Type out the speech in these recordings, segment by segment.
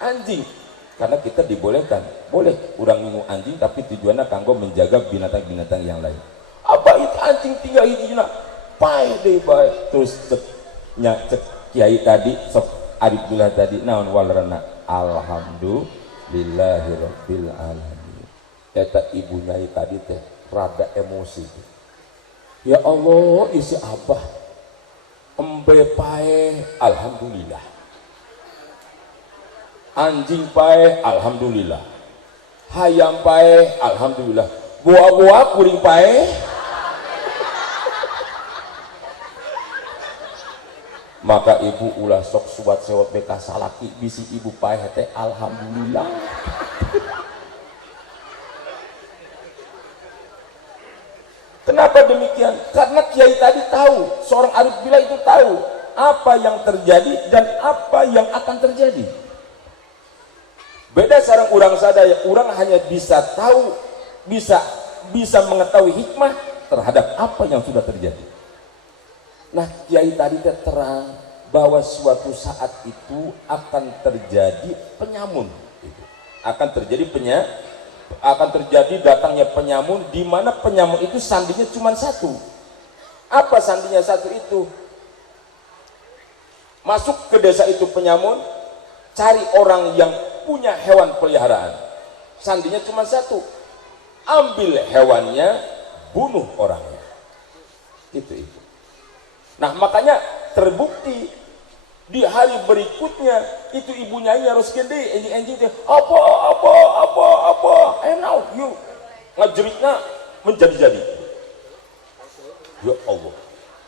anjing karena kita dibolehkan boleh urang ngingu anjing tapi tujuannya kanggo menjaga binatang-binatang yang lain. Apa itu anjing tinggal hijina pae deh bae terus cek kiai tadi sok Arifullah tadi naon walerna alhamdulillahirabbil alamin. Eta ibu nyai tadi teh rada emosi. Ya Allah isi abah embe pae alhamdulillah, anjing pae alhamdulillah, hayam pae alhamdulillah, buah-buah kuring pae maka ibu ulah sok subat sewot beka salaki bisi ibu pae teh alhamdulillah. Kenapa demikian? Karena kiai tadi tahu, seorang arif bila itu tahu apa yang terjadi dan apa yang akan terjadi. Beda sareng urang sadaya, urang hanya bisa tahu, bisa mengetahui hikmah terhadap apa yang sudah terjadi. Nah, kiai tadi terang bahwa suatu saat itu akan terjadi penyamun, akan terjadi datangnya penyamun, di mana penyamun itu sandinya cuma satu. Apa sandinya satu itu? Masuk ke desa itu penyamun, cari orang yang punya hewan peliharaan. Sandinya cuma satu, ambil hewannya, bunuh orangnya. Itu. Nah makanya terbukti di hari berikutnya itu ibunya harus gede anjing teh apa now you ngajeritna menjadi-jadi. Ya Allah,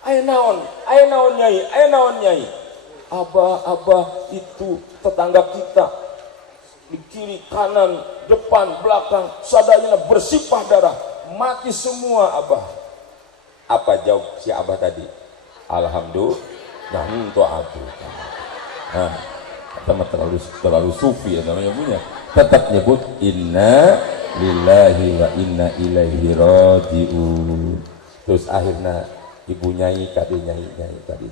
ayo naon nyai abah itu tetangga kita di kiri kanan depan belakang sadayana bersipah darah mati semua abah. Apa jawab si abah tadi? Alhamdulillah. Nah, untuk aku. Nah, kita terlalu sufi ya namanya punya. Tetap nyebut inna lillahi wa inna ilaihi rajiun. Terus akhirnya ibu nyai tadi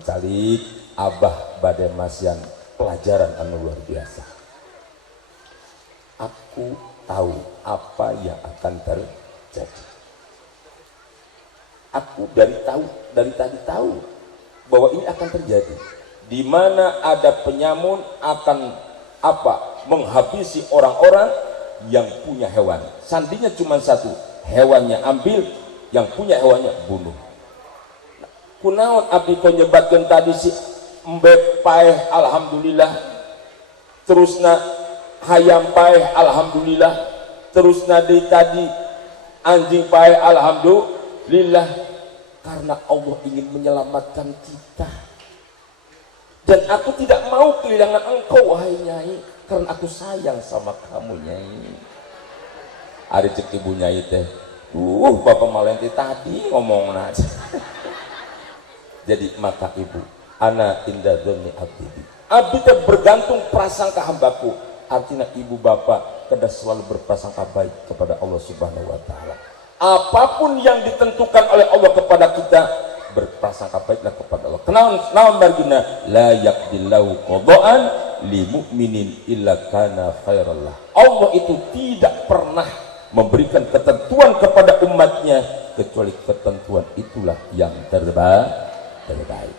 calik abah bade masian pelajaran anu luar biasa. Aku tahu apa yang akan terjadi. Aku dari tadi tahu bahwa ini akan terjadi, di mana ada penyamun akan menghabisi orang-orang yang punya hewan. Sandinya cuma satu, hewannya ambil, yang punya hewannya bunuh. Kunaon abdi penyebatkan tadi si embe paeh alhamdulillah, terusna hayam paeh alhamdulillah, terusna deui tadi anjing paeh alhamdulillah. Karena Allah ingin menyelamatkan kita, dan aku tidak mau kehilangan engkau wahai nyai, karena aku sayang sama kamu nyai. Ari cek ibu nyai teh bapak malenti tadi ngomong aja. Jadi maka ibu ana inda dzanni abdi teh bergantung prasangka hambaku. Artinya ibu bapak kedah selalu berprasangka baik kepada Allah Subhanahu wa taala. Apapun yang ditentukan oleh Allah kepada kita, berprasangka baiklah kepada Allah. Kenaon margina la yaqdillahu qada'an li mu'minin illa kana khairallah. Allah itu tidak pernah memberikan ketentuan kepada umatnya kecuali ketentuan itulah yang terbaik.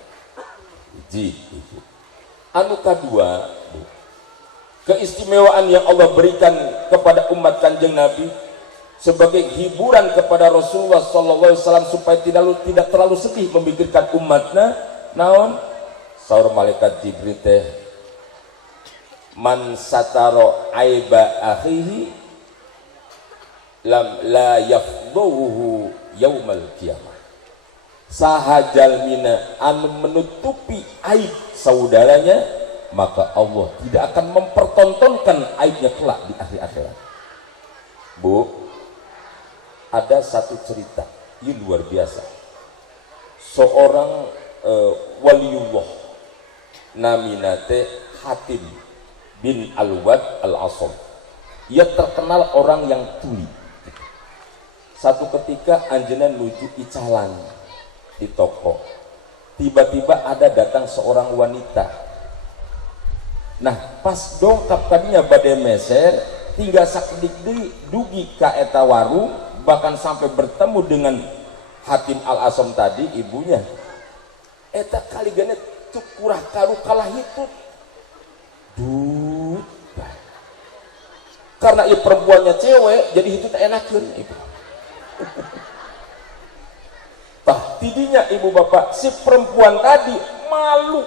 Anu kedua, keistimewaan yang Allah berikan kepada umat Kanjeng Nabi sebagai hiburan kepada Rasulullah SAW supaya tidak terlalu sedih memikirkan umatnya. Naon saur malaikat Jibril teh man sataro aiba akhihi lam la yafduhu yaumal qiyamah. Sahajal mina anu menutupi aib saudaranya, maka Allah tidak akan mempertontonkan aibnya kelak di akhir akhirat. Bu, ada satu cerita ini luar biasa. Seorang waliullah naminate Hatim bin Al-Wad Al-Asam. Ia terkenal orang yang tuli. Satu ketika anjeunna nuju icalan di toko. Tiba-tiba ada datang seorang wanita Nah pas dongkap tadinya badai meser tinggal sakedik dugi ka eta warung, bahkan sampai bertemu dengan Hatim Al-Asam tadi ibunya. Eta kaligana teu kurah karu kalah hitut duh, karena ieu perempuannya cewek jadi hitut enakeun ibu. Tah tidinya ibu bapak si perempuan tadi malu,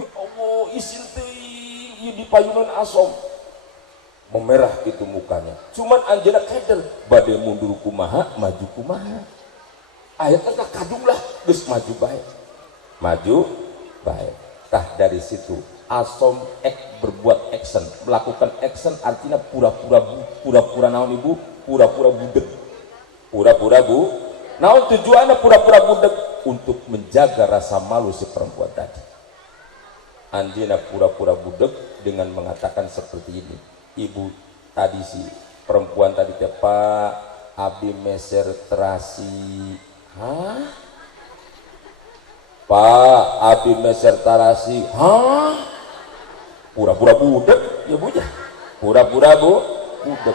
ya Allah isin teuing ieu di payunan Asom, memerah itu mukanya. Cuman anjeunna keder bade mundur kumaha maju kumaha, akhirnya kadung lah geus maju bae. Tah dari situ Asom berbuat action, melakukan action artinya pura-pura naon ibu, pura-pura budeg, naon tujuannya pura-pura budeg untuk menjaga rasa malu si perempuan tadi. Anjeunna pura-pura budeg dengan mengatakan seperti ini, ibu tadi si perempuan tadi teh Pak abdi meser terasi, hah? Pak abdi meser tarasi, hah? Pura-pura budeg ya bu ya, pura-pura budeg.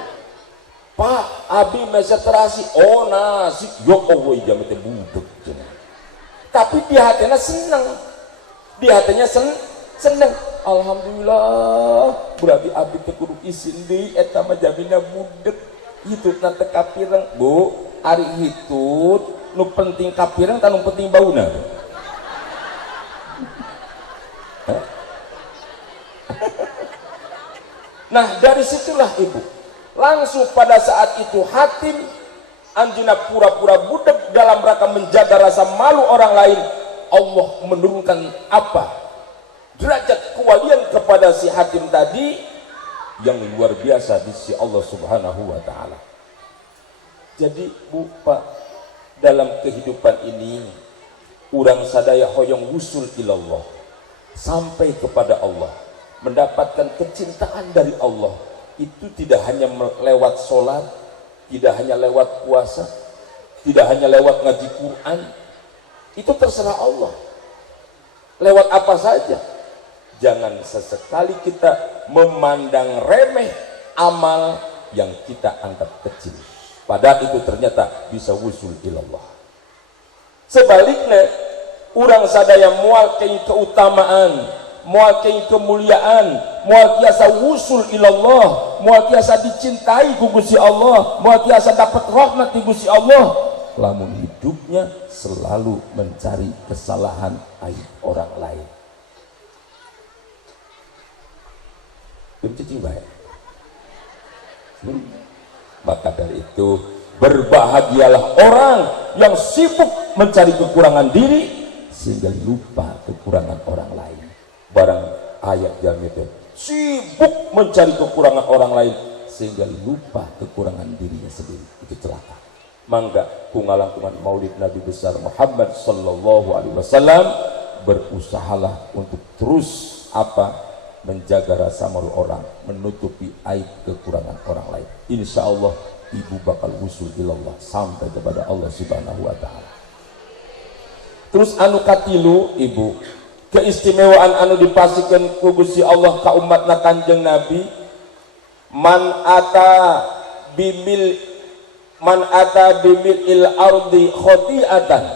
Pak abdi meser terasi, oh nasi, yo Allah jam teh budeg. Tapi di hatinya seneng, alhamdulillah berarti abdi teh kudu isin deui eta mah jamina budeg. Hitutna teh kapireng bu, ari hitut nu penting kapireng tan nu penting bauna. Nah dari situlah ibu langsung pada saat itu Hatim anjeunna pura-pura budeg dalam rangka menjaga rasa malu orang lain. Allah menurunkan apa derajat kewalian kepada si Hatim tadi yang luar biasa di sisi Allah Subhanahu wa taala. Jadi bu pak, dalam kehidupan ini urang sadaya hoyong wusul ilallah, sampai kepada Allah, mendapatkan kecintaan dari Allah. Itu tidak hanya lewat sholat, tidak hanya lewat puasa, tidak hanya lewat ngaji Quran, itu terserah Allah lewat apa saja. Jangan sesekali kita memandang remeh amal yang kita anggap kecil, padahal itu ternyata bisa wusul ilallah. Sebaliknya urang sadaya moal kei keutamaan, moal kei kemuliaan, moal tiasa wusul ilallah, moal tiasa dicintai ku Gusti Allah, moal tiasa dapat rahmat di Gusti Allah, lamun hidupnya selalu mencari kesalahan aib orang lain. Cicing baik. Maka dari itu berbahagialah orang yang sibuk mencari kekurangan diri sehingga lupa kekurangan orang lain. Barang ayat jam itu sibuk mencari kekurangan orang lain sehingga lupa kekurangan dirinya sendiri, itu celaka. Mangga kungalangkungan maulid Nabi besar Muhammad sallallahu alaihi wasallam, berusahalah untuk terus menjaga rasa malu orang, menutupi aib kekurangan orang lain. Insya Allah ibu bakal usul ilallah sampai kepada Allah Subhanahu wa taala. Terus anu katilu ibu, keistimewaan anu dipasikeun ku Gusti Allah ka umatna Kanjeng Nabi, man ata bimil il ardi khoti'atan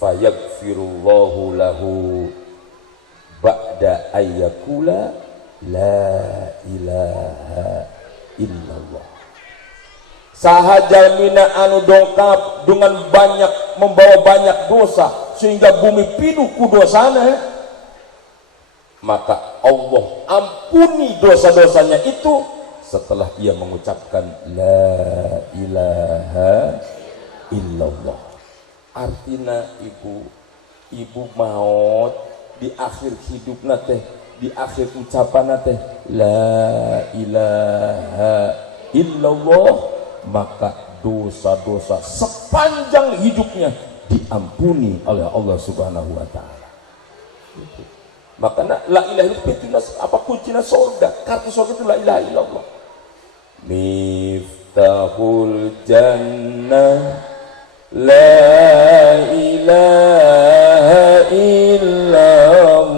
fayaghfirullahu lahu ba'da ayyakula la ilaha illallah. Sahaja mina anu dongkap dengan banyak membawa banyak dosa sehingga bumi pinuh ku dosana, maka Allah ampuni dosa-dosanya itu setelah ia mengucapkan la ilaha illallah. Artinya ibu maut di akhir hidupna teh, di akhir ucapan teh la ilaha illallah, maka dosa-dosa sepanjang hidupnya diampuni oleh Allah Subhanahu wa taala. Maka la ilaha illallah apa kuncinya surga, kartu surga itu la ilaha illallah. Miftahul jannah la ilaha illallah,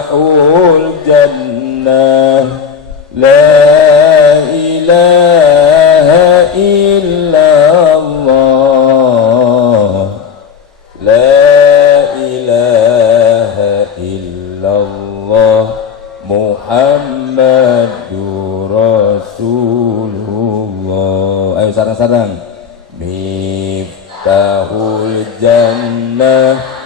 miftahul jannah la ilaha illallah la ilaha illallah Muhammadur Rasulullah. Ayo sarang-sarang. Miftahul jannah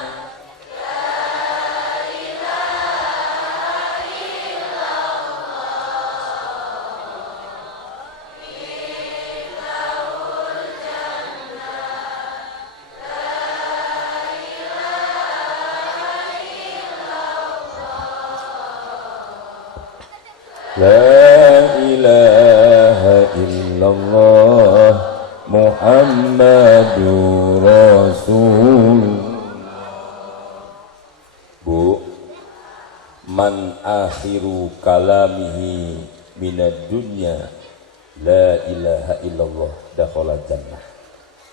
la ilaha illallah Muhammadur Rasul. Bu, man akhiru kalamihi minad dunya la ilaha illallah dakhala jannah.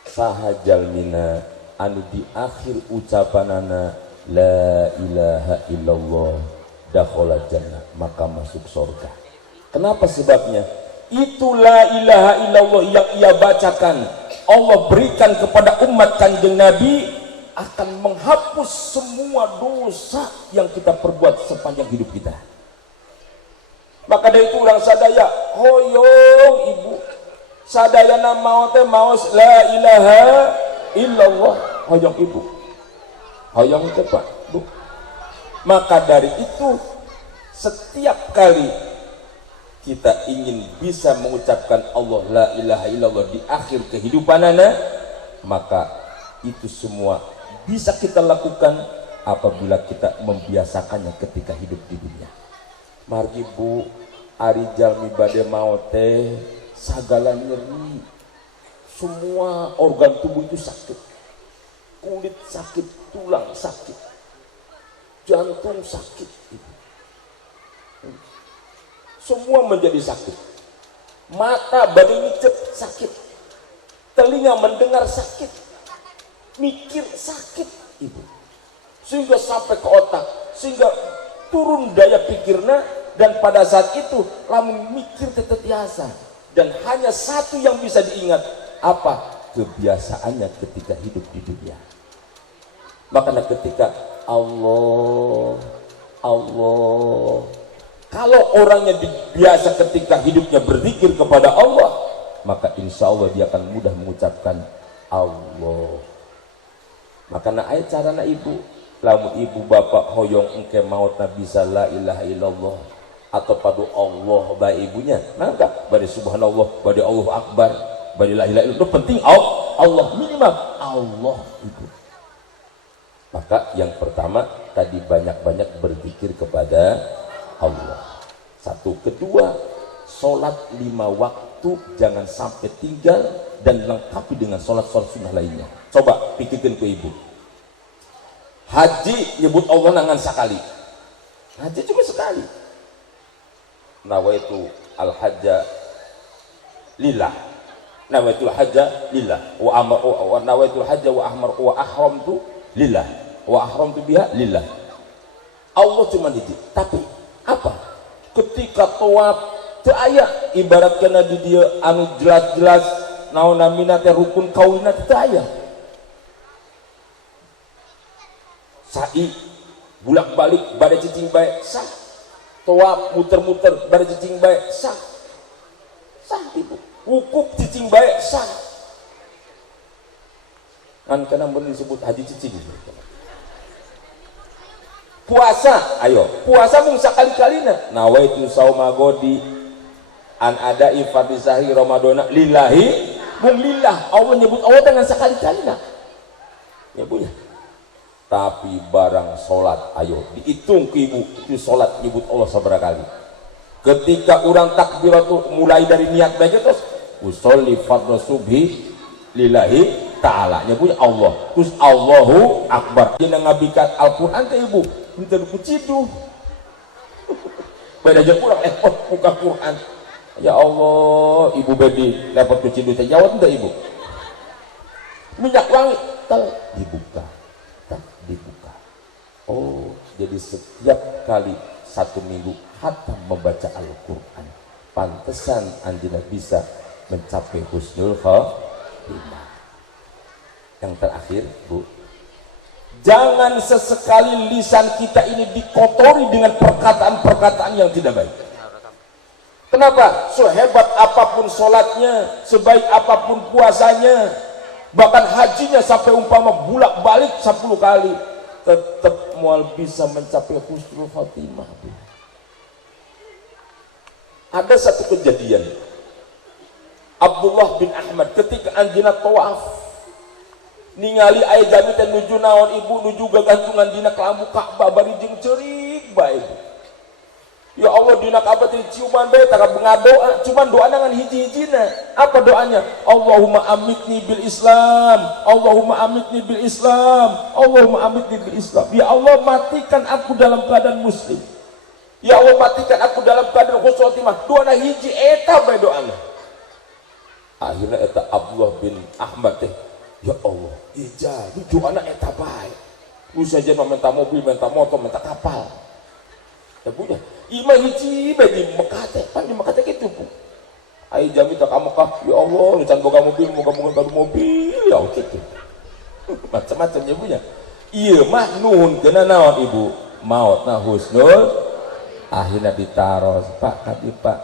Sahajal mina anu di akhir ucapanana la ilaha illallah dakhala jannah, maka masuk surga. Kenapa sebabnya? Itu la ilaha illallah yang ia bacakan, Allah berikan kepada umat Kanjeng Nabi akan menghapus semua dosa yang kita perbuat sepanjang hidup kita. Maka dari itu orang sadaya hoyong ibu sadayana mau teh maos la ilaha illallah, hoyong ibu hoyong teh Pak Bu. Maka dari itu setiap kali kita ingin bisa mengucapkan Allah la ilaha illallah di akhir kehidupan anak, maka itu semua bisa kita lakukan apabila kita membiasakannya ketika hidup di dunia. Margi Bu, ari jalmi bade maot teh sagala nyeri, semua organ tubuh itu sakit, kulit sakit, tulang sakit, jantung sakit, semua menjadi sakit. Mata bade ngicep sakit, telinga mendengar sakit, mikir sakit ibu, sehingga sampai ke otak, sehingga turun daya pikirnya. Dan pada saat itu lamun mikir tetetiasa, dan hanya satu yang bisa diingat, apa? Kebiasaannya ketika hidup di dunia. Makanya ketika Allah kalau orangnya biasa ketika hidupnya berzikir kepada Allah, maka insya Allah dia akan mudah mengucapkan Allah. Makanya ayat carana ibu, lamun ibu bapak hoyong engke mautna bisa la ilaha illallah atau padu Allah bae ibunya, maka bade subhanallah, bade Allahu akbar, bade la ilaha illallah, penting Allah, minimal Allah itu. Maka yang pertama tadi banyak-banyak berzikir kepada Allah. Satu, kedua, sholat 5 waktu jangan sampai tinggal dan lengkapi dengan sholat sunnah lainnya. Coba pikirkan ke ibu. Haji nyebut Allah nangan sekali. Haji cuma sekali. Nawaitu al-hajja lillah. Nawaitu al-hajja lillah. Wa nawaitu al-hajja wa ahramtu lillah. Wa ahramtu biha lillah. Allah cuma itu. Tapi apa? Ketika tawaf teu aya ibaratkeun di dieu anu jelas-jelas naonna mina teh rukun kaulina teu aya. Sa'i bulak-balik bade cicing bae sah. Tawaf muter-muter bade cicing bae sah. Sah ibu. Wukuf cicing bae sah. Kan kana mun disebut haji cicing. Puasa, ayo puasa mung sakali-kalina. Nawaitu sauma godi an adai fardhi sahri ramadana lillahi, mung lillah. Allah nyebut Allah dengan sakali-kalina. Ya Bu ya. Tapi barang salat, ayo dihitung ke ibu, itu salat nyebut Allah sabaraha kali. Ketika orang takbiratul mulai dari niat baik terus usolli fardhu subhi lillahi ta'ala, nyebut Allah. Terus Allahu akbar. Dina ngabikat Al-Qur'an ke ibu. Minta duku cidu beda aja kurang buka Quran. Ya Allah, ibu bedi dapat kucidu teh jawab enggak ibu? Minyak wangi tel dibuka, tak dibuka. Oh, Jadi setiap kali 1 minggu hatam membaca Al-Quran, pantesan anjina bisa mencapai husnul khotimah. Yang terakhir, Bu, jangan sesekali lisan kita ini dikotori dengan perkataan-perkataan yang tidak baik. Kenapa? Sehebat apapun sholatnya, sebaik apapun puasanya, bahkan hajinya sampai umpama bulak balik 10 kali, tetap mual bisa mencapai husnul khotimah. Ada satu kejadian, Abdullah bin Ahmad ketika anjina tawaf ningali aya jami teh nuju naon ibu, nuju gagantungan dina kelambu Ka'bah bari jeung ceurik bae. Ya Allah, dina Ka'bah teh ciuman bae tak ngadoa, cuman doa nangan hiji-hijina. Apa doanya? Allahumma amitni bil Islam, Allahumma amitni bil Islam, Allahumma amitni bil Islam. Ya Allah, matikan aku dalam keadaan muslim. Ya Allah, matikan aku dalam keadaan husnul khotimah. Doana hiji eta bae doana. Akhirnya eta Abdullah bin Ahmad teh, ya Allah, jadi doana eta bae. Ku saja minta mobil, minta motor, minta kapal. Ya punya. Ima hiji bae di Mekah teh, pan di Mekah teh kitu, Bu. Ai jami tak ka Mekah, ya Allah, can boga mobil, moga-moga baru mobil, ya kitu. Macam-macam ya punya. Ieu mah nuhun keuna naon Ibu? Mautna husnul. Akhirnya ditaros, Pak kadi Pak,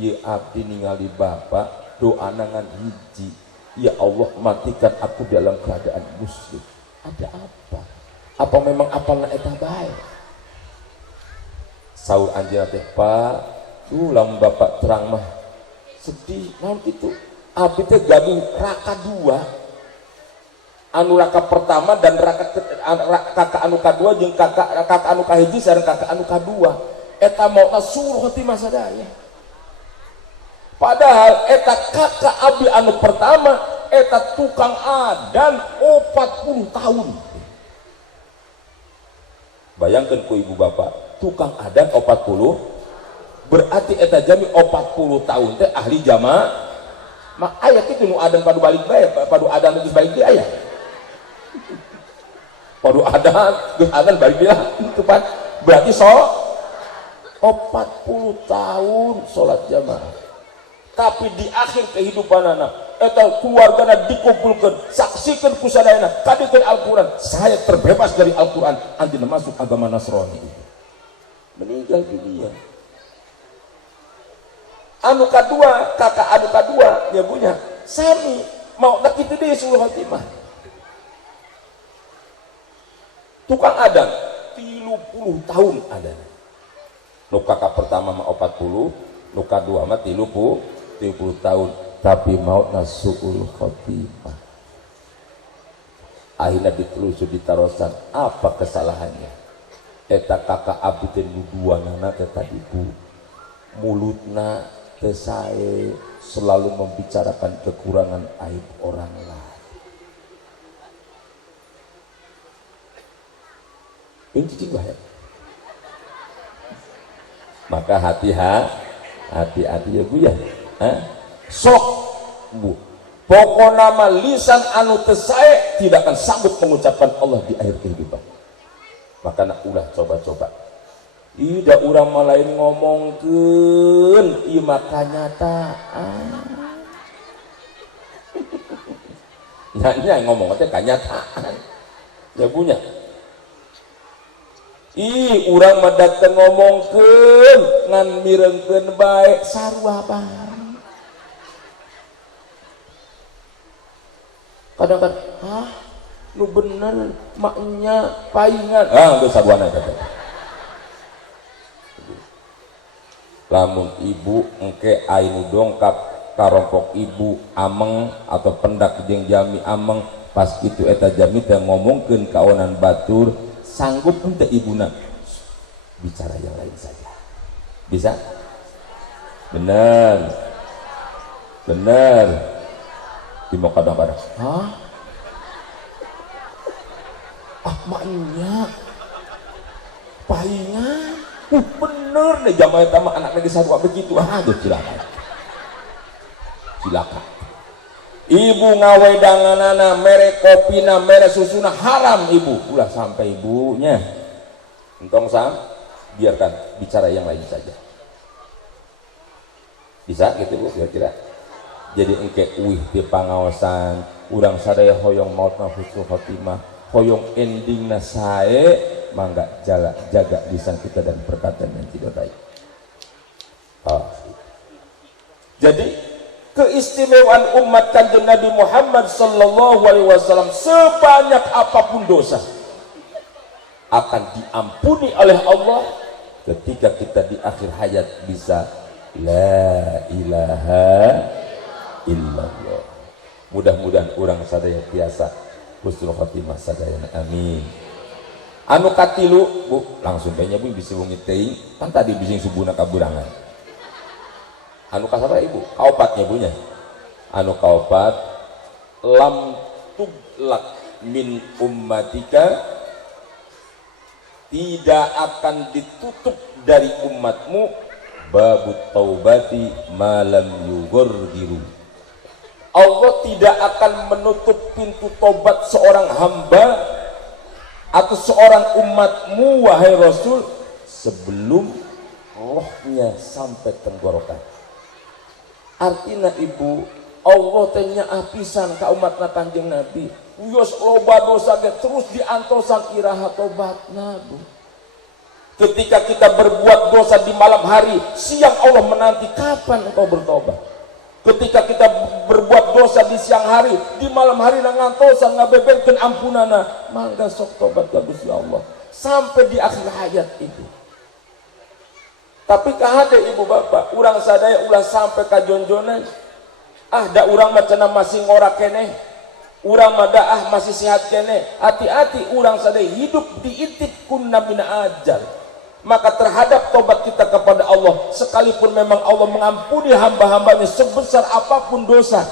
ieu abdi ningali Bapak doa nangan hiji. Ya Allah, matikan aku dalam keadaan muslim. Ada apa? Apa memang apalna eta bae? Saur anjeunna teh, Pak, lamun Bapak terang mah sedih naon kitu. Abdi teh gaduh raka 2. Anu raka pertama dan kakak anu kadua jeung kakak anu kahiji sareng kakak anu kadua. Eta mautna suruh khotimah sadaya. Padahal eta kakak abdi anu pertama eta tukang adan 40 tahun. Bayangkan ku ibu bapak, tukang adan 40, berarti eta jami 40 tahun teh ahli jamaah. Mak aya kitu nu adan padu balik bae, padu adan geus balik deui aya. Padu adan geus adan balik deui itu pan. Berarti 40 tahun sholat jamaah. Tapi di akhir kehidupan anak eta keluargana dikumpulkan, saksikan kusadayana, kadikeun Al-Quran, saya terbebas dari Al-Quran, anjeunna masuk agama Nasrani. Meninggal dunia. Anu kadua, kakak anu kadua ya punya sami mau tak kitu deui suruh khotimah. Tukang adan 30 tahun adan. Nu kakak pertama mah 40, nu kadua mah 30 tahun, tapi mautna suul khotimah. Akhirnya ditelusur ditarosan apa kesalahannya. Eta kakak abdi teh nu duanana teh tadi Bu, mulutna teh sae, selalu membicarakan kekurangan aib orang lain. Ini cicing bahaya. Maka hati-hati ya Bu ya. Sok Bu, pokoknya mah lisan anu teu sae tidak akan sanggup mengucapkan Allah di akhir kehidupan. Maka nak ulah coba-coba. Ida urang mah lain ngomongkeun, ieu mah kanyataan. Nya ngomong teh kanyataan. Ya punya. Urang mah dateng ngomongkeun ngan mirengkeun bae sarua bae. Kadang-kadang lu bener maknya paingan. Geus sabuana eta. Lamun ibu engke ainu dongkap karompok ibu ameng atau pendak jeung jami ameng, pas kitu eta jami teh ngomongkeun kaonan batur, sanggup henteu ibuna bicara yang lain saja. Bisa? Bener. Di mau kadang-kadang, maknya paingan. Bener deh jamaah eta mah anak lagi sarua begitu. Aduh silakan. Ibu ngawedanganana mere kopina mere susuna haram ibu. Ulah sampai ibunya Entong sam, biarkan bicara yang lain saja. Bisa gitu Bu kira-kira. Jadi engke uih di pangaosan, urang sadaya hoyong mautna husnul khotimah, hoyong endingna sae, mangga jaga lisan kita dan perkataan yang tidak baik. Jadi keistimewaan umat Kanjeng Nabi Muhammad sallallahu alaihi wasallam, sebanyak apapun dosa akan diampuni oleh Allah ketika kita di akhir hayat bisa la ilaha illallah. Mudah-mudahan orang sadaya tiasa husnul khotimah sadaya, amin. Anu katilu Bu, langsung kayaknya Bu bisa wungit teuing, kan tadi bising subuhna kaburangan. Anu kasabaraha Ibu? Kaopatnya Bunya. Anu kaopat, lam tuglak min ummatika, tidak akan ditutup dari umatmu babut taubati malam yugorgiru. Allah tidak akan menutup pintu tobat seorang hamba atau seorang umatmu wahai Rasul sebelum rohnya sampai tenggorokan. Artinya Ibu, Allah tanya apisan ka umatna Kanjeng Nabi, yos loba dosa ge terus diantosan iraha tobatna Bu. Ketika kita berbuat dosa di malam hari, siang Allah menanti kapan engkau bertobat. Ketika kita berbuat dosa di siang hari, di malam hari ngantosan ngabeberkeun ampunana, mangga sok tobat ka Gusti Allah sampai di akhir hayat itu. Tapi kahade Ibu Bapak, urang sadaya ulah sampai ka jonjonan. Da urang mah cenah masih ngorak keneh. Urang mah daah masih sehat keneh. Hati-hati urang sadaya hidup diintip kunna min ajal. Maka terhadap tobat kita kepada Allah, sekalipun memang Allah mengampuni hamba-hambanya sebesar apapun dosa.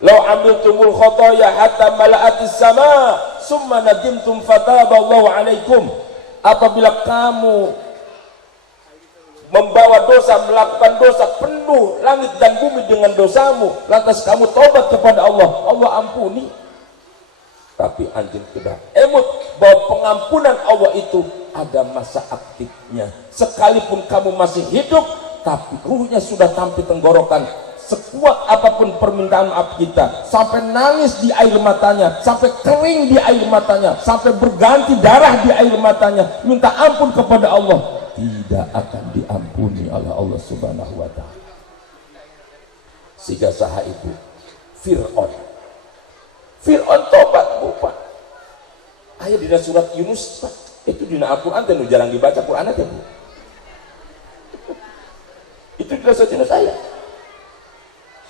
Lau amiltumul khotoya hatta mala'atis sama summa nadimtum fataballahu alaikum. Apabila kamu membawa dosa, melakukan dosa penuh langit dan bumi dengan dosamu, lantas kamu tobat kepada Allah, Allah ampuni. Tapi anjing sudah emut bahwa pengampunan Allah itu ada masa aktifnya. Sekalipun kamu masih hidup, tapi ruhnya sudah tampil tenggorokan, sekuat apapun permintaan maaf kita, sampai nangis di air matanya, sampai kering di air matanya, sampai berganti darah di air matanya, minta ampun kepada Allah, tidak akan diampuni oleh Allah Subhanahu wa ta'ala. Siga saha itu Fir'aun tobat Bu Pak. Aya dina surat Yunus Pak. Itu dina Al-Qur'an teh jarang dibaca Qur'an teh Bu. Itu dina surat Yunus aya.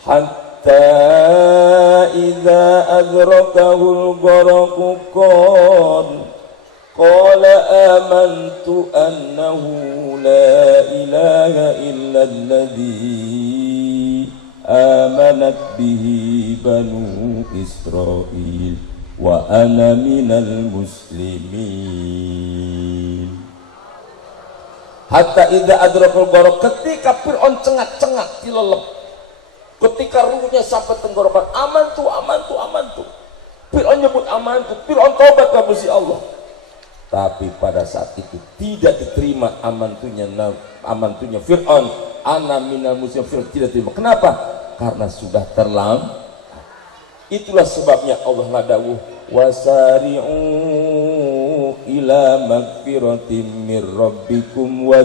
Hatta idza adrakahul gharaqu qala amantu annahu la ilaha illa alladhi amanat bihi banu Israil wa ana minal muslimin. Hatta idza adrakul gharaq, ketika Fir'aun cengat-cengat dilelep, ketika ruhnya sampai tenggorokan, amantu. Fir'aun nyebut amantu, Fir'aun tobat kepada Gusti Allah. Tapi pada saat itu tidak diterima amantunya Fir'aun, ana minal muslimin, Fir'aun tidak terima. Kenapa? Karena sudah terlambat. Itulah sebabnya Allah ngadawuh wasari'u ila magfiratin mir rabbikum wa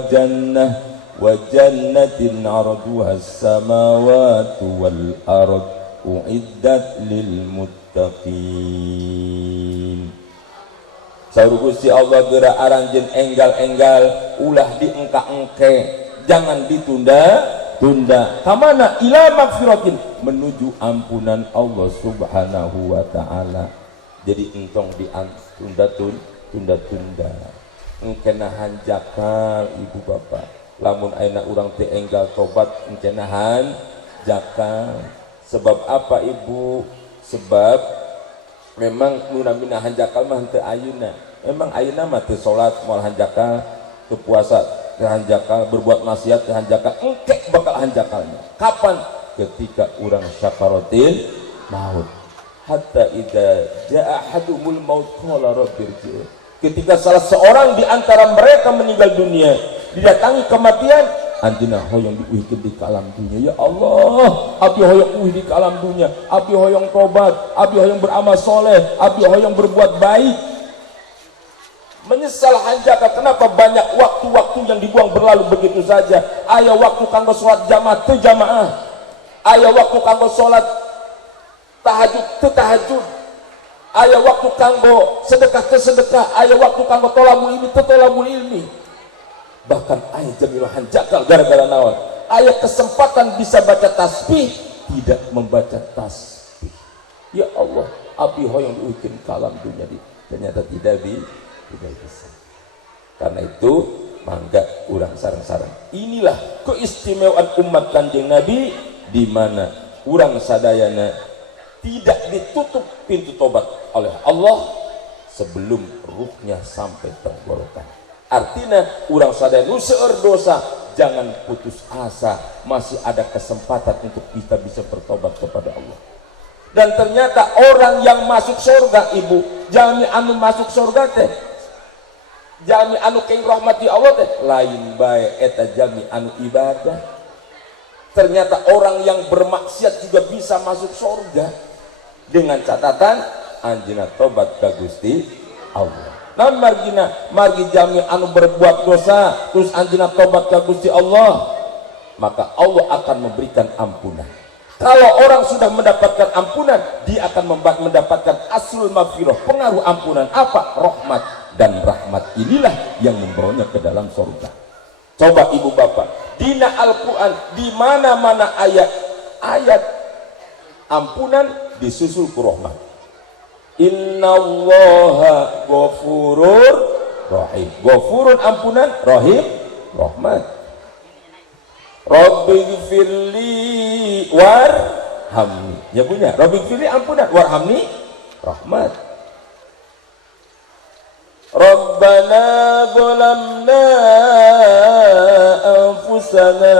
jannatin 'arduha as-samawati wal ard uiddat lil muttaqin. Saur Gusti Allah geura aranjeun enggal-enggal ulah diengka-engke, jangan ditunda-tunda. Kamana? Ila magfiratin, menuju ampunan Allah Subhanahu wa ta'ala. Jadi entong ditunda-tunda, engkenahan jakal Ibu Bapak. Lamun ayeuna urang teh enggal tobat, engkenahan jakal. Sebab apa Ibu? Sebab memang nuna mina hanjakal mah henteu ayeuna. Memang ayeuna mah teu salat moal hanjakal, teu puasa teu hanjakal, berbuat maksiat teu hanjakal, engke bakal hanjakalnya. Kapan? Ketika urang syakaratil maut. Hatta idza jaa ahadumul maut qala rabbirji'un. Ketika salah seorang di antara mereka meninggal dunia, didatangi kematian, anjina hoyong diuihkeun di alam dunia. Ya Allah, abdi hoyong uih di alam dunia, abdi hoyong tobat, abdi hoyong beramal soleh, abdi hoyong berbuat baik. Menyesal hanjaka kenapa banyak waktu-waktu yang dibuang berlalu begitu saja. Aya waktu kanggo sholat jamaah teu jamaah, aya waktu kanggo sholat tahajud teu tahajud, aya waktu kanggo sedekah teu sedekah, aya waktu kanggo tolabul ilmi teu tolabul ilmi. Bahkan aya jamilu hanjakal gara-gara naon, aya kesempatan bisa baca tasbih tidak membaca tasbih. Ya Allah, abdi hoyong diuikeun ka alam dunia ternyata tidak bisa. Karena itu mangga urang sareng-sareng, inilah keistimewaan umat Kanjeng Nabi, di mana urang sadayana tidak ditutup pintu tobat oleh Allah sebelum ruhnya sampai tenggorokan. Artinya urang sadayana nu seueur dosa jangan putus asa, masih ada kesempatan untuk kita bisa bertobat kepada Allah. Dan ternyata orang yang masuk surga, ibu, jami anu masuk surga teh, jami anu keng rahmati Allah teh lain bae eta jami anu ibadah. Ternyata orang yang bermaksiat juga bisa masuk surga dengan catatan anjeunna tobat ka Gusti Allah. Namun margi jami anu berbuat dosa terus anjeunna tobat ka Gusti Allah, maka Allah akan memberikan ampunan. Kalau orang sudah mendapatkan ampunan, dia akan mendapatkan aslul maghfirah, pengaruh ampunan apa? Rahmat. Dan rahmat inilah yang membawanya ke dalam surga. Coba ibu bapak, dina Al-Quran di mana-mana ayat ampunan disusul ku rahmat. Innallaha ghafurur rahim. Ghafurun ampunan, rahim rahmat. Rabbighfirli warhamni. Ya punya. Rabbighfirli ampunan, warhamni rahmat. Rabbana zalamna anfusana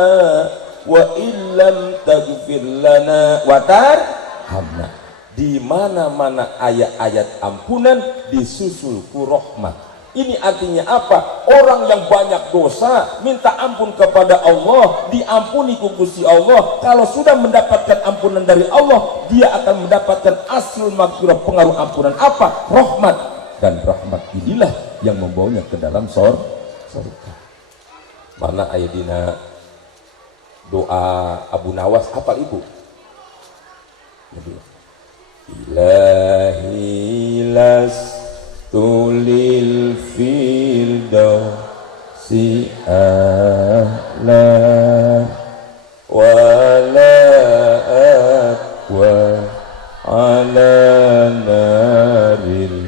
wa illam taghfir lana wa tarhamna. Di mana-mana ayat-ayat ampunan disusul ku rahmat. Ini artinya apa? Orang yang banyak dosa minta ampun kepada Allah, diampuni ku Gusti Allah. Kalau sudah mendapatkan ampunan dari Allah, dia akan mendapatkan aslul maghfirah, pengaruh ampunan apa? Rahmat. Dan rahmat inilah yang membawanya ke dalam surga. Mana ayadina doa Abu Nawas, hafal ibu? Ilahi lastulil firdausi a'la wala aqwa ala naril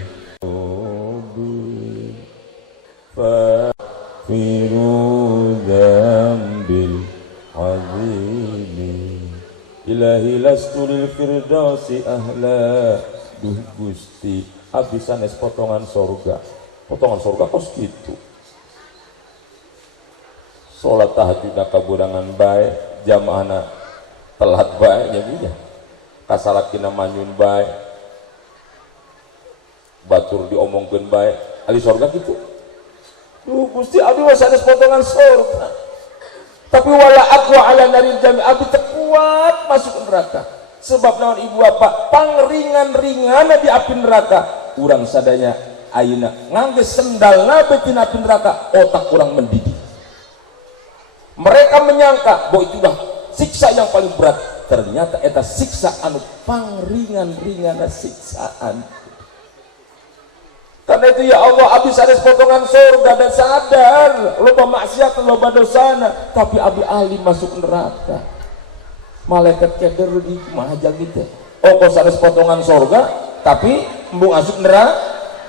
Ilahi lastulil firdausi ahla. Duh Gusti, abdi sanes potongan surga kos gitu. Salat tahajudna kaburangan bae, jamaahna telat bae nya nya. Kasalakina manyun bae, batur diomongkeun bae, ali surga gitu. Duh Gusti, abdi mah sanes potongan surga. Tapi wala aqwa ala naril jami, abdi kuat masuk neraka. Sebab naon ibu bapak, pangringan-ringan di api neraka. Urang sadaya ayeuna ngangge sendalna beuti api neraka, otak urang mendidih. Mereka menyangka bahwa itulah siksa yang paling berat. Ternyata eta siksa anu pangringan-ringan siksaan. Karena itu ya Allah, abdi sanes potongan surga dan sadar loba maksiat loba dosana, tapi abdi ahli masuk neraka. Malaikat keder di kumaha gitu. Oh kok sanes potongan surga tapi embung masuk neraka.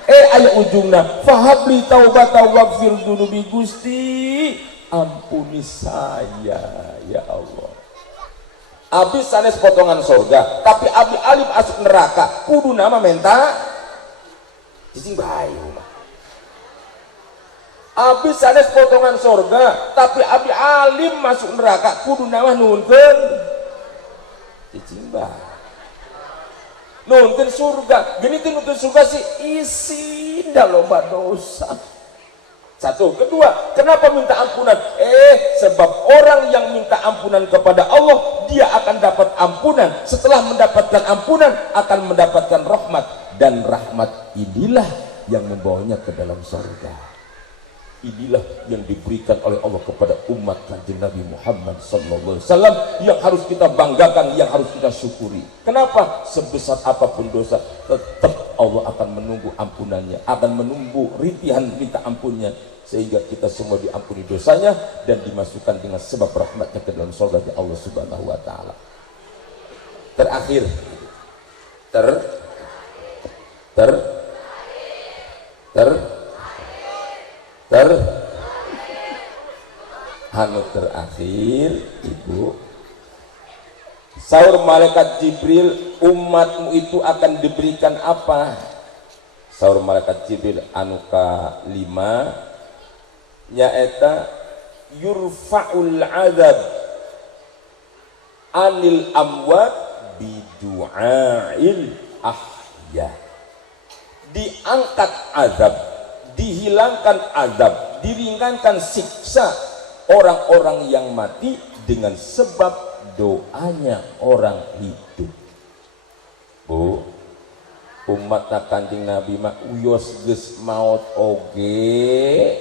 Aya ujungna fahabli taubata waghfir dunubi. Gusti ampuni saya ya Allah. Abdi sanes potongan surga tapi abdi ahli masuk neraka, kudu nama minta izin bae. Abdi sanes potongan surga tapi abdi alim masuk neraka, kudu nama nuhunkeun izin bae. Nuhunkeun surga, geuning teh nuhunkeun surga sih isi tidak loba dosa. Satu. Kedua, kenapa minta ampunan? Sebab orang yang minta ampunan kepada Allah, dia akan dapat ampunan. Setelah mendapatkan ampunan, akan mendapatkan rahmat. Dan rahmat inilah yang membawanya ke dalam surga. Inilah yang diberikan oleh Allah kepada umat Kanjeng Nabi Muhammad SAW, yang harus kita banggakan, yang harus kita syukuri. Kenapa? Sebesar apapun dosa, tetap Allah akan menunggu ampunannya, akan menunggu rintihan minta ampunnya, sehingga kita semua diampuni dosanya dan dimasukkan dengan sebab rahmatnya ke dalam surga Allah Subhanahu wa Ta'ala. Terakhir, terakhir, Ibu, sahur malaikat Jibril, umatmu itu akan diberikan apa? Sahur malaikat Jibril anuka 5 nyaeta yurfa'ul azab anil amwat bidu'ail ahya. Diangkat azab, dihilangkan azab, diringankan siksa orang-orang yang mati dengan sebab doanya orang hidup. Bu, umat Kanjeng Nabi mah uyos geus maot oge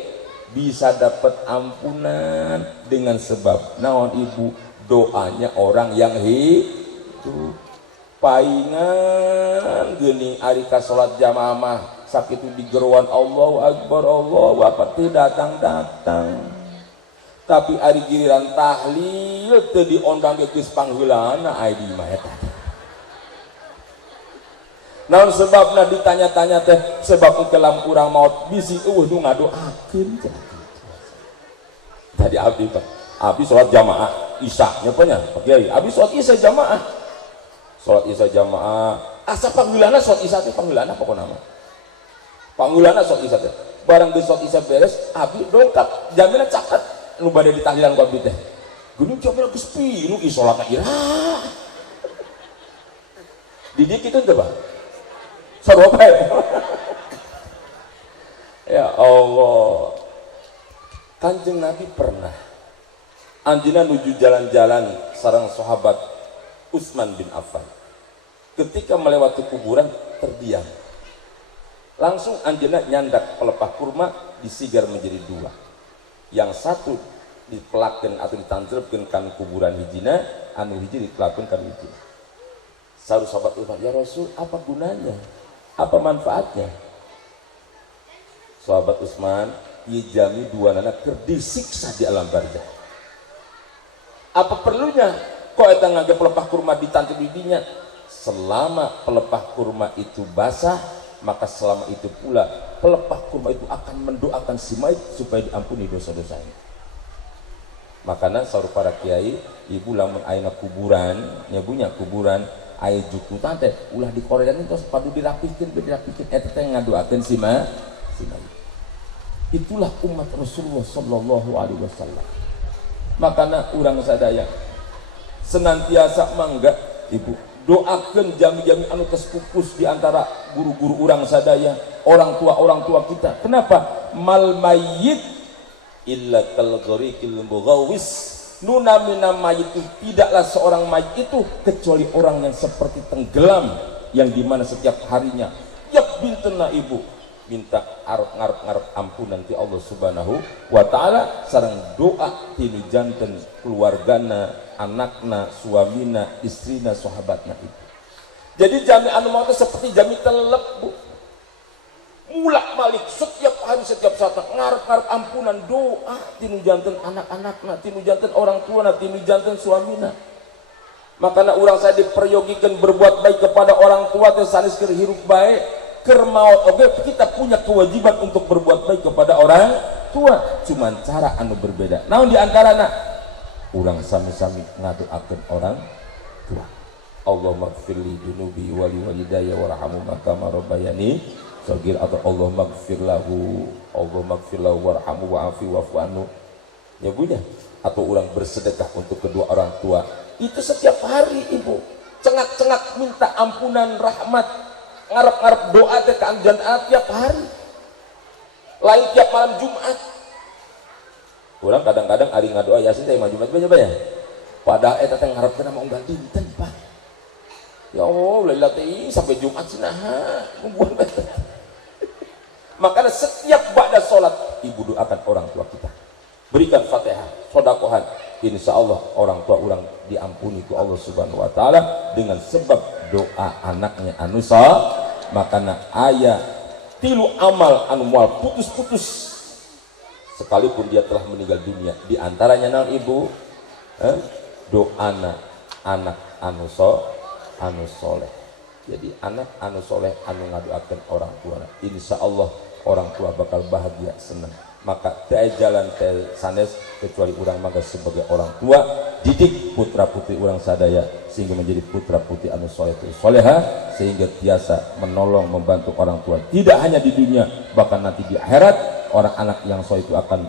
bisa dapat ampunan dengan sebab naon Ibu? Doanya orang yang hidup. Paingan geuning ari ka salat jamaah mah sakitu digeruan Allahu Akbar, Allahu Akbar teu datang-datang. Tapi ari giliran tahlil teu diondang geus pangheulana aya di mah eta. Naon sebabna ditanya-tanya teh? Sebab kelam urang maot bisi eueuh nu ngadoakeun. Tadi abdi salat jamaah isya nya nya Pak Kiai. Abdi salat isya jamaah. Salat isya jamaah. Asa pangheulana salat isya teh pangheulana pokona mah. Pangheulana salat isya teh. Barang geus salat isya beres, abdi dongkap jamina caket nu bade ditahlilan ku abdi teh. Geuning jamina geus piru ieu salat ira. Di dieu kitu teh, Bang. Sarua bae. Ya Allah. Kanjeng Nabi pernah anjeunna nuju jalan-jalan sareng sahabat Utsman bin Affan. Ketika melewati kuburan terdiam. Langsung anjeunna nyandak pelepah kurma disigar menjadi 2. Yang satu dipelakeun atau ditanjelkeun kan kuburan hijina, anu hiji dipelakeun kan hijina. Saru sahabat Utsman, "Ya Rasul, apa gunanya? Apa manfaatnya?" Sahabat Utsman, "Yijami 2 anak keur disiksa di alam barzah. Apa perlunya kok eta ngangge pelepah kurma ditantu didinya? Selama pelepah kurma itu basah, maka selama itu pula pelepah kurma itu akan mendoakan si mayit supaya diampuni dosa-dosanya." Makanya saur para kiai, ibu lamun ayeuna kuburan, nyabunya kuburan aya jukutan teh ulah dikorean tos padu dirapikeun eta teh ngadoakeun si mayit. Itulah umat Rasulullah sallallahu alaihi wasallam. Makanya urang sadaya senantiasa mangga Ibu doakeun jami-jami anu tos pupus di antara guru-guru urang sadaya, orang tua kita. Kenapa? Mal mayyit illa kal ghariqil mughawis. Nunamina mayit itu tidaklah seorang mayit itu kecuali orang yang seperti tenggelam, yang dimana setiap harinya yak bintena Ibu minta ngarep ampunan ti Allah Subhanahu wa Ta'ala sareng doa tinu janten keluargana, anakna, suamina, istrina, sahabatna itu. Jadi jami anu mau seperti jami telelep, Bu. Mulak balik setiap hari, setiap saat ngarep ampunan, doa tinu janten anak-anakna, tinu janten orang tuana, tinu janten suamina. Makanya urang saya diperyogikan berbuat baik kepada orang tua teh sanes keur hirup bae. Kermaut oke, kita punya kewajiban untuk berbuat baik kepada orang tua, cuman cara anu berbeda. Namun diantaranya urang sami-sami ngadoakeun orang tua. Allahumma gfirli dunubi wali walidayya warhamhuma kama rabbayani shagir, atau Allahumma gfir lahu warhamhu wa'afi wa'fu anhu. Ya Bu ya, atau orang bersedekah untuk kedua orang tua. Itu setiap hari Ibu. Cengak-cengak minta ampunan rahmat, ngarep-ngarep doa teh ka anjeun tiap hari. lain tiap malam Jumat. Orang kadang-kadang ari ngadoa Yasin teh mah Jumat banyak ya. Padahal eta teh ngarepkeun mah unggal dinten, Pak. Ya Allah, lailatul sampai Jumat sinaha. Makanya setiap ba'da sholat ibu doakan orang tua kita, berikan Fatihah, sodakohan, insya Allah orang tua orang diampuni ku Allah subhanahu wa ta'ala dengan sebab doa anaknya anu saleh. Makanya ayah tilu amal anu moal putus-putus sekalipun dia telah meninggal dunia, diantaranya naon ibu, doana anak anu soleh. Jadi anak anu soleh anu ngadoakeun orang tua, insya Allah orang tua bakal bahagia senang. Maka teu jalan teh sanes kecuali urang mangga sebagai orang tua didik putra putri urang sadaya sehingga menjadi putra putri anu soleha, sehingga biasa menolong membantu orang tua tidak hanya di dunia bahkan nanti di akhirat. Orang anak yang soleh itu akan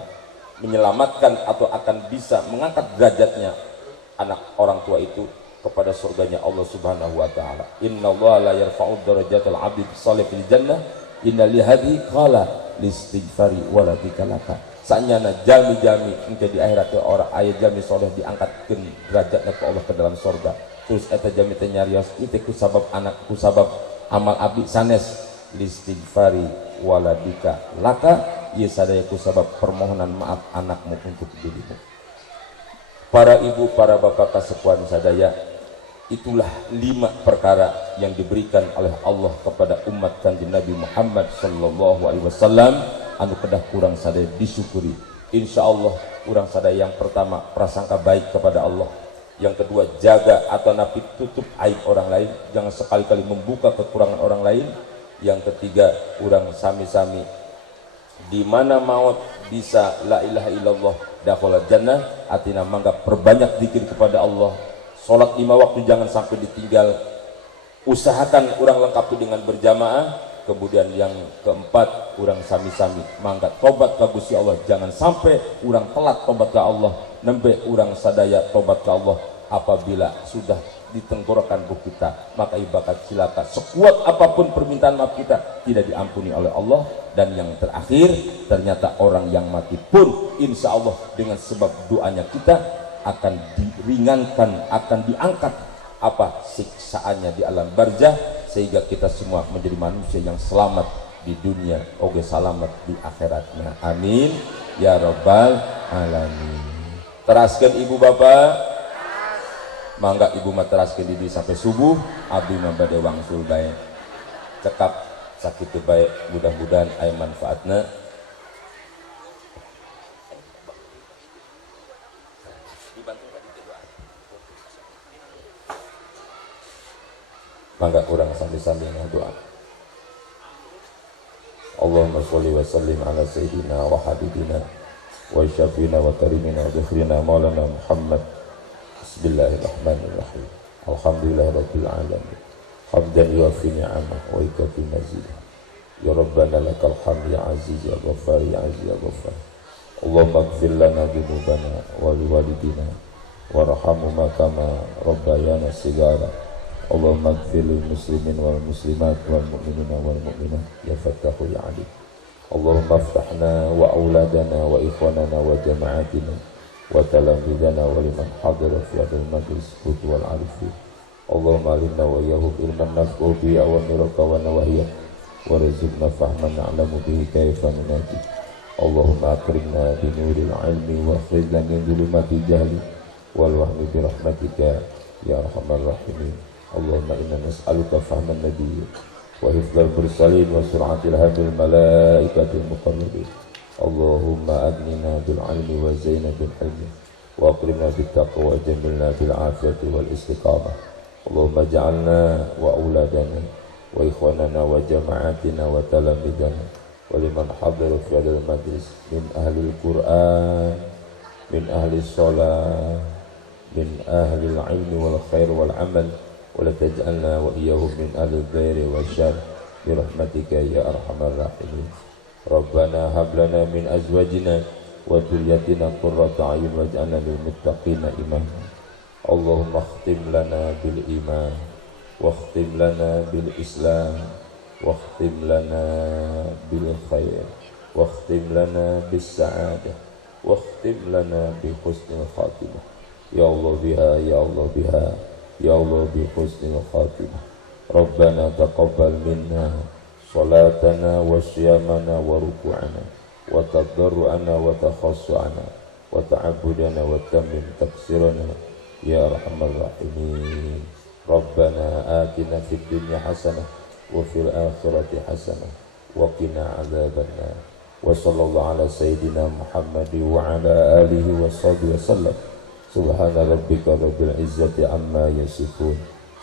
menyelamatkan atau akan bisa mengangkat derajatnya anak orang tua itu kepada surganya Allah subhanahu wa ta'ala. Innallaha la yarfa'u darajatal 'abdi shalih fil jannah inna li hadhi qala listighfari waladikalaka. Sanyana jami-jami engke di akhirat orang aya jami soleh diangkatkeun derajatna ku Allah ke dalam surga. Terus eta jami teh nyarios itu ku sabab anak, ku sabab amal abdi sanes listighfari waladika laka, ieu sadaya ku sabab permohonan maaf anakmu untuk dirimu. Para ibu, para bapak kasepuhan sadaya, itulah 5 perkara yang diberikan oleh Allah kepada umat Kanjeng Nabi Muhammad sallallahu alaihi wasallam anu kedah kurang sadaya disyukuri. Insyaallah kurang sadaya yang pertama prasangka baik kepada Allah, yang kedua jaga atau napi tutup aib orang lain, jangan sekali-kali membuka kekurangan orang lain, yang ketiga urang sami-sami di mana maut bisa la ilaha illallah dakhala jannah, atina mangga perbanyak zikir kepada Allah. Salat 5 waktu jangan sampai ditinggal, usahakan orang lengkapi dengan berjamaah. Kemudian yang keempat, orang sami-sami mangga tobat ka Gusti Allah, jangan sampai orang telat tobat ke Allah. Nembe orang sadaya tobat ke Allah apabila sudah ditenggorokan buku kita, maka ibarat cilaka sekuat apapun permintaan maaf kita tidak diampuni oleh Allah. Dan yang terakhir, ternyata orang yang mati pun insya Allah dengan sebab doanya kita akan diringankan, akan diangkat apa siksaannya di alam barzah, sehingga kita semua menjadi manusia yang selamat di dunia oge selamat di akhiratnya. Amin ya rabbal alamin. Teraskeun ibu bapak, mangga ibu mah teraskeun di sampai subuh, abdi mah bade wangsul bae cekap sakitu bae, mudah-mudahan aya manfaatna. Mangga kurang sambil-sambil doa. Allahumma sholli wa sallim ala sayyidina wa habibina wa syafina wa karimina wa dhikhrina maulana Muhammad. Bismillahirrahmanirrahim. Alhamdulillah rabbil alamin. Hamdan yuafi ni'amah wa ikafi mazidah. Ya Rabbana lakal hamd ya aziz ya ghaffar ya aziz ya ghaffar. Allahumma ighfir lana dhunubana wa liwalidina warhamhuma kama rabbayana sigara. Allahumma ighfir lil muslimin wal muslimat wal mu'minina wal mu'minat ya fattahu ya alim. Allahumma aftahna wa auladana wa ikhwanana wa jama'atina wa talamidana wa liman hadara fi hadal majlis kutu wal arifin. Allahumma alimna wa iyyahum ilman naf'u bi awamiraka wa nawahiyah wa rizqna fahman na'lamu bihi kayfa nunajih. Allahumma akrimna bi nuril ilmi wa khrijna min dhulumati jahli wal wahmi bi rahmatika ya arhamar rahimin. Allahumma inna nas'aluka fahman nabiyyi wa hifdzal mursalin wa sur'atil hamil malaikatil muqarrabin. Allahumma aghnina bil ilmi wa zaina bil hilmi wa akrimna bit taqwa wa jamilna bil afiyati wal istiqamah. Allahumma ja'alna wa auladana wa ikhwanana wa jama'atina wa talamidana wa liman hadara fi hadal majlis min ahli al-Qur'an, min ahli sholat, min ahli al-ilmi wal khair wal amal, wa la taj'alna wa iyyahum min ahli al-ghairi wa syarr bi rahmatika ya arhamar rahimin. Rabbana hab lana min azwajina wa dhurriyyatina qurrata a'yun waj'alna lil muttaqina imama. Allahumma khtim lana bil iman wa khtim lana bil islam wa khtim lana bil khair واختم لنا بالسعادة واختم لنا بحسن الخاتمة يا الله بها يا الله بها يا الله بحسن الخاتمة ربنا تقبل منا صلاتنا وصيامنا وركوعنا وتضرعنا وتخشعنا وتعبدنا وتمم تقصيرنا يا أرحم الراحمين ربنا آتنا في الدنيا حسنة وفي الآخرة حسنة وقنا عذاب النار وصلى الله على سيدنا محمد وعلى آله وصحبه وسلم سبحان ربك رب العزة عما يصفون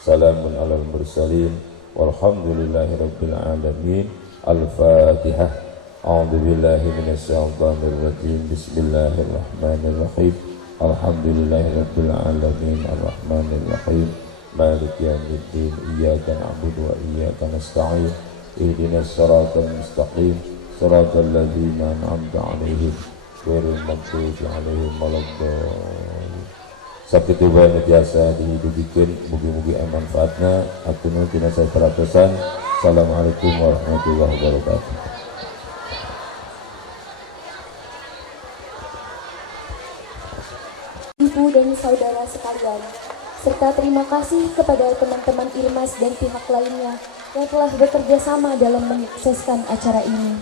سلام على المرسلين والحمد لله رب العالمين الفاتحة أعوذ بالله من الشيطان الرجيم بسم الله الرحمن الرحيم الحمد لله رب العالمين الرحمن الرحيم مالك يوم الدين إياك نعبد وإياك نستعين اهدنا الصراط المستقيم صراط الذين أنعمت عليهم غير المغضوب عليهم ولا الضالين. Sakit banget biasa dihidupikan, mugi-mugi manfaatnya. Atunun tina saperatosan. Assalamualaikum warahmatullahi wabarakatuh. Ibu dan saudara sekalian, serta terima kasih kepada teman-teman Irmas dan pihak lainnya yang telah bekerja sama dalam menyukseskan acara ini.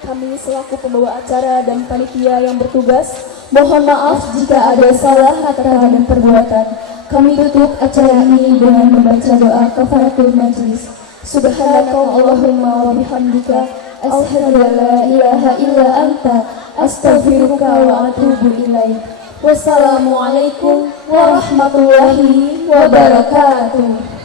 Kami selaku pembawa acara dan panitia yang bertugas, mohon maaf jika ada salah kata dan perbuatan. Kami tutup acara ini dengan membaca doa kafaratul majlis. Subhanakallahumma wa bihamdika asyhadu an la ilaha illa anta astaghfiruka wa atubu ilaik. Wassalamualaikum warahmatullahi wabarakatuh.